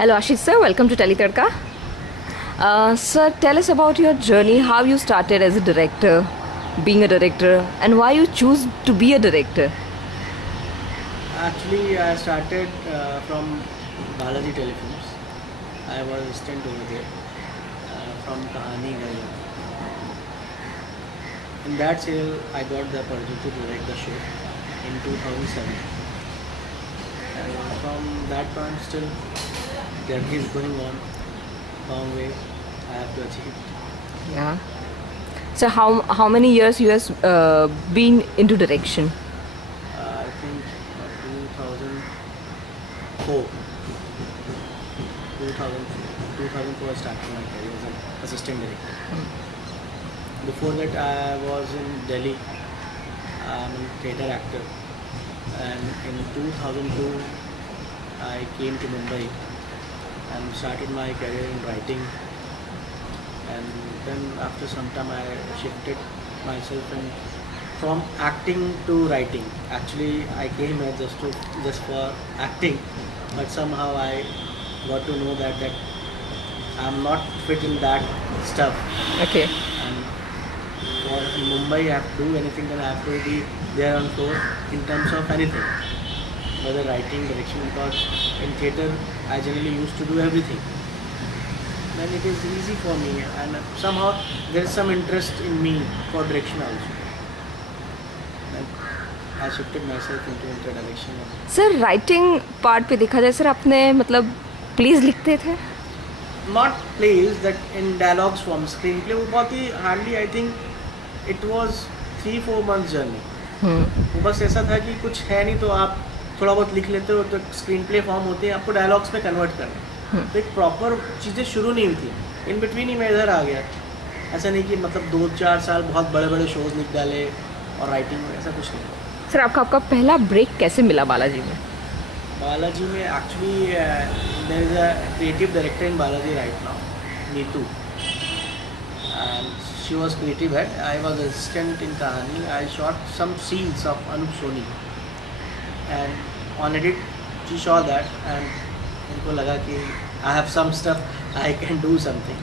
Hello Ashish sir, welcome to Tadka. Sir, tell us about your journey, how you started as a director, being a director, and why you choose to be a director. Actually, I started from Balaji Telefilms. I was assistant over there from Kahani Gaya. In that serial, I got the opportunity to direct the show in 2007. And from that point, still, journey is going on. Long way I have to achieve. Yeah. So how many years you has been into direction? I think 2004. 2004 I started my career as an assistant director. Before that I was in Delhi. I'm a theatre actor. And in 2002 I came to Mumbai and started my career in writing. And then after some time I shifted myself and from acting to writing. Actually I came here just for acting, but somehow I got to know that I'm not fit in that stuff. Okay. And for in Mumbai I have to do anything, then I have to be there on floor in terms of anything, whether writing, direction, because in theatre I generally used to do everything. Then it is easy for me, and somehow there is some interest in me for direction also. Then I shifted myself into direction. Sir writing part पे देखा जाए sir आपने मतलब please लिखते थे? Not plays, that in dialogues form, screenplay वो बहुत ही hardly, I think it was 3-4 months journey. वो बस ऐसा था कि कुछ है नहीं तो आप थोड़ा बहुत लिख लेते हो, तो स्क्रीन प्ले फॉर्म होते हैं, आपको डायलॉग्स में कन्वर्ट करना है. तो एक प्रॉपर चीज़ें शुरू नहीं हुई थी, इन बिटवीन ही मैं इधर आ गया. ऐसा नहीं कि मतलब 2-4 साल बहुत बड़े बड़े शोज लिख डाले और राइटिंग में, ऐसा कुछ नहीं. सर आपका पहला ब्रेक कैसे मिला बालाजी में? बालाजी में actually there is a creative director in Balaji right now, Neetu, and she was creative head. I was assistant in Kahani. I shot some scenes of Anup Soni, and on edit she saw that and उनको लगा कि I have some stuff I can do something,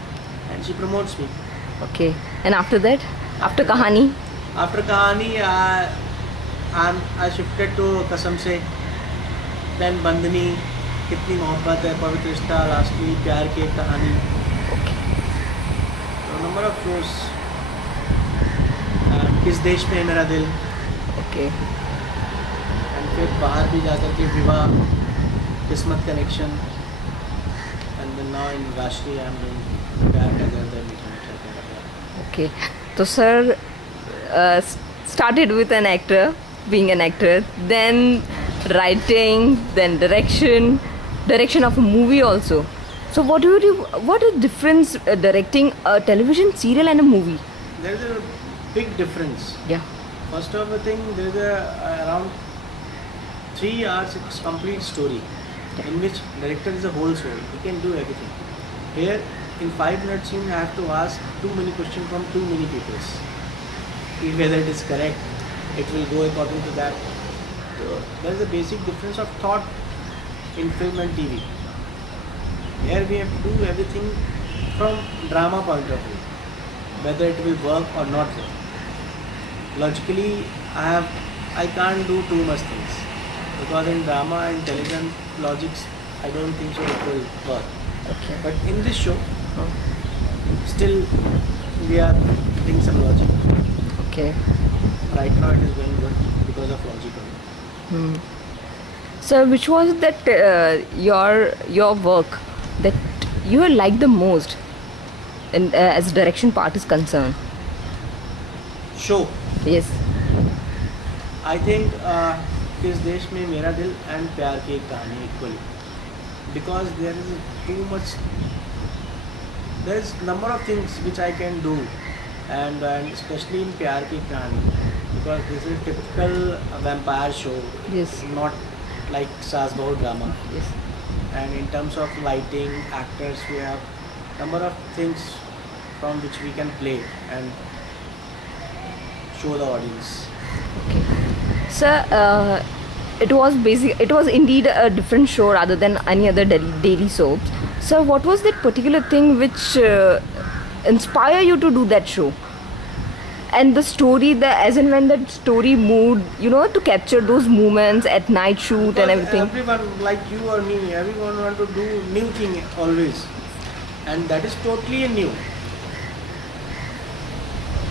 and she promotes me. Okay. And after that, after Kahani? After Kahani, I shifted to कसम से, then बंदनी, कितनी मोहब्बत है, पवित्र रिश्ता, लास्टली प्यार की एक कहानी. नंबर ऑफ शोज, किस देश में है मेरा दिल. ओके. एंड फिर बाहर भी जाकर के Vivah, Kismat Connection, and then now in Rashtriya I am doing प्यार का दर्द है मीठा मीठा प्यार. Okay. So sir started with an actor, being an actor, then writing, then direction of a movie also. So what is the difference directing a television serial and a movie? There is a big difference. Yeah. First of the thing, there is around 3 hours it's complete story, in which director is a whole story. He can do everything. Here, in 5 minutes, you have to ask too many questions from too many people. Whether it is correct, it will go according to that. So there is a basic difference of thought in film and TV. Here we have to do everything from drama point of view, whether it will work or not work. Logically, I can't do too much things, because in drama and television logics, I don't think so it will work. Okay. But in this show, still we are doing some logic. Okay. Right now it is going good because of logic only. So which was that your work that you like the most in as direction part is concerned? Show, Yes. I think किस देश में मेरा दिल and प्यार की एक कहानी equally, because there is too much, there is number of things which I can do, and especially in प्यार की कहानी, because this is a typical vampire show. Yes. Not like सास बहू drama. Yes. And in terms of lighting, actors, we have number of things from which we can play and show the audience. Okay. Sir, it was basic. It was indeed a different show rather than any other daily soaps. So, what was that particular thing which inspire you to do that show? And the story, the as and when that story moved, you know, to capture those moments at night shoot and Because everything. everyone, like you or me, everyone want to do new thing always, and that is totally new.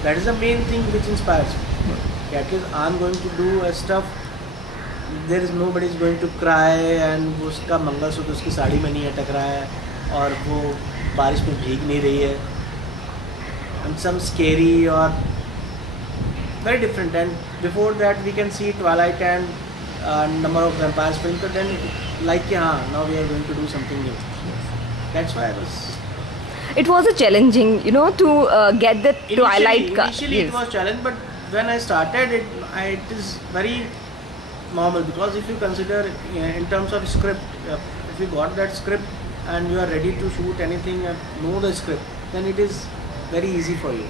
That is the main thing which inspires me. At least I'm going to do a stuff. There is nobody is going to cry and वो उसका मंगलसूत्र उसकी साड़ी में नहीं अटक रहा है और वो बारिश में भीग नहीं रही है. And some scary or very different. And before that we can see Twilight and number of vampires films. So then like कि हाँ, now we are going to do something new. That's why I was. It was a challenging, you know, to get that Twilight. Initially it was challenge, but when I started it is very normal, because if you consider in terms of script, if you got that script and you are ready to shoot anything and know the script, then it is very easy for you.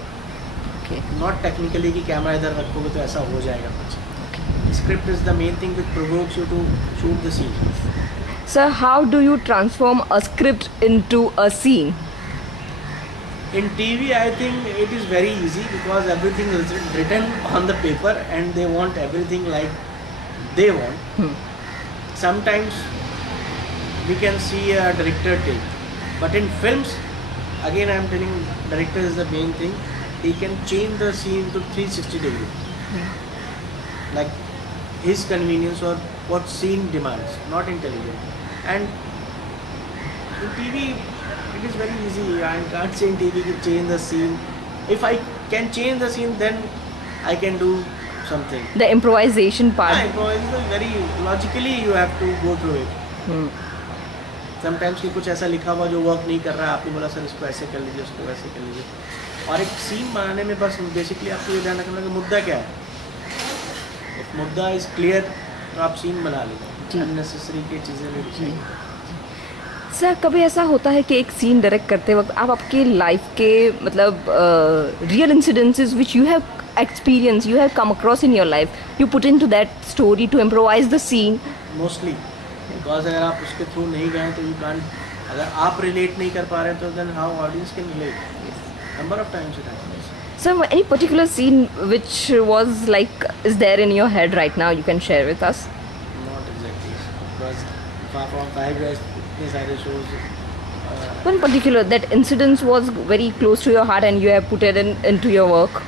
Okay. Not technically कि camera इधर रखोगे तो ऐसा हो जाएगा कुछ. Script is the main thing which provokes you to shoot the scene. Sir, how do you transform a script into a scene? In TV, I think it is very easy because everything is written on the paper and they want everything like they want. Sometimes we can see a director take, but in films, again I am telling, director is the main thing. He can change the scene to 360 degree, like his convenience or what scene demands, not intelligent. And in TV, it is very easy. I can't say in TV to change the scene. If I can change the scene, then I can do something. The improvisation part. Improvisation is very logically you have to go through it. Hmm. Sometimes कि कुछ ऐसा लिखा हुआ जो work नहीं कर रहा है, आपने बोला सर इसको ऐसे कर लीजिए, इसको वैसे कर लीजिए. और एक सीन बनाने में बस बेसिकली आपको ये ध्यान रखना है कि मुद्दा क्या है. If मुद्दा इज क्लियर तो आप सीन बना लीजिए. अननेसेसरी की चीज़ें नहीं दिखाइए. सर, कभी ऐसा होता है कि एक सीन डायरेक्ट करते वक्त आप आपके लाइफ के मतलब real incidences which you have experience, you have come across in your life, you put into that story to improvise the scene? Mostly because अगर आप उसके थ्रू नहीं गए तो यू कांट. अगर आप रिलेट नहीं कर पा रहे तो then how audience can relate. Number of times it happens. Sir, any particular scene which was like is there in your head right now you can share with us? Not exactly, because far from 5 years इतने सारे shows. One particular that incident was very close to your heart and you have put it into your work.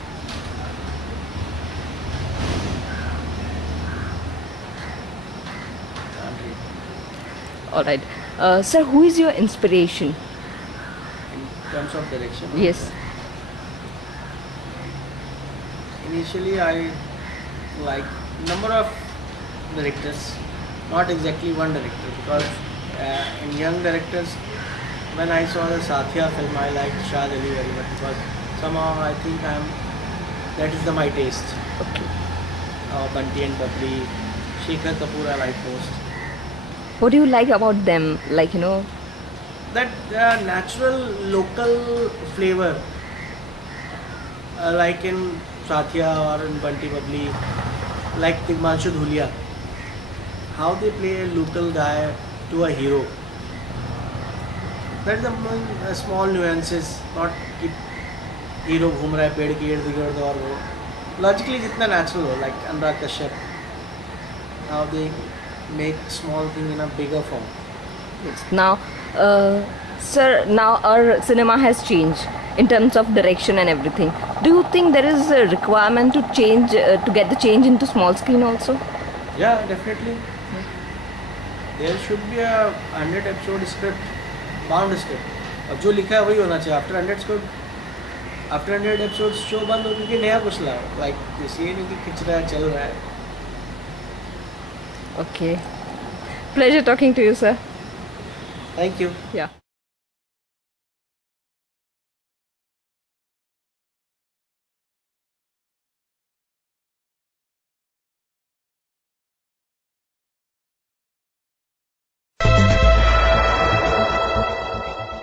All right. Sir, who is your inspiration? In terms of direction. Yes. Initially, I like number of directors, not exactly one director, because in young directors, when I saw the Satya film, I liked Shad Ali very much because somehow I think that is my taste. Okay. Bunty and Bubbly, Shekhar Kapoor I like most. What do you like about them? Like, you know. That natural local flavor, like in Satya or in Bunty Bubbly, like Tigmanshu Dhulia, how they play a local guy to a hero. That is the small nuances, not कि hero घूम रहा है पेड़ के इर्द गिर्द और वो logically जितना natural हो, like Anurag Kashyap, how they make small thing in a bigger form. Yes. Now, sir, now our cinema has changed in terms of direction and everything. Do you think there is a requirement to change, to get the change into small screen also? Yeah, definitely. There should be a 100 episode script, bound script. और जो लिखा है वही होना चाहिए. After 100 script, after 100 episodes show बंद हो क्योंकि नया कुछ लाओ. Like ये नहीं कि खिंच रहा है, चल रहा है. Okay. Pleasure talking to you, sir. Thank you. Yeah.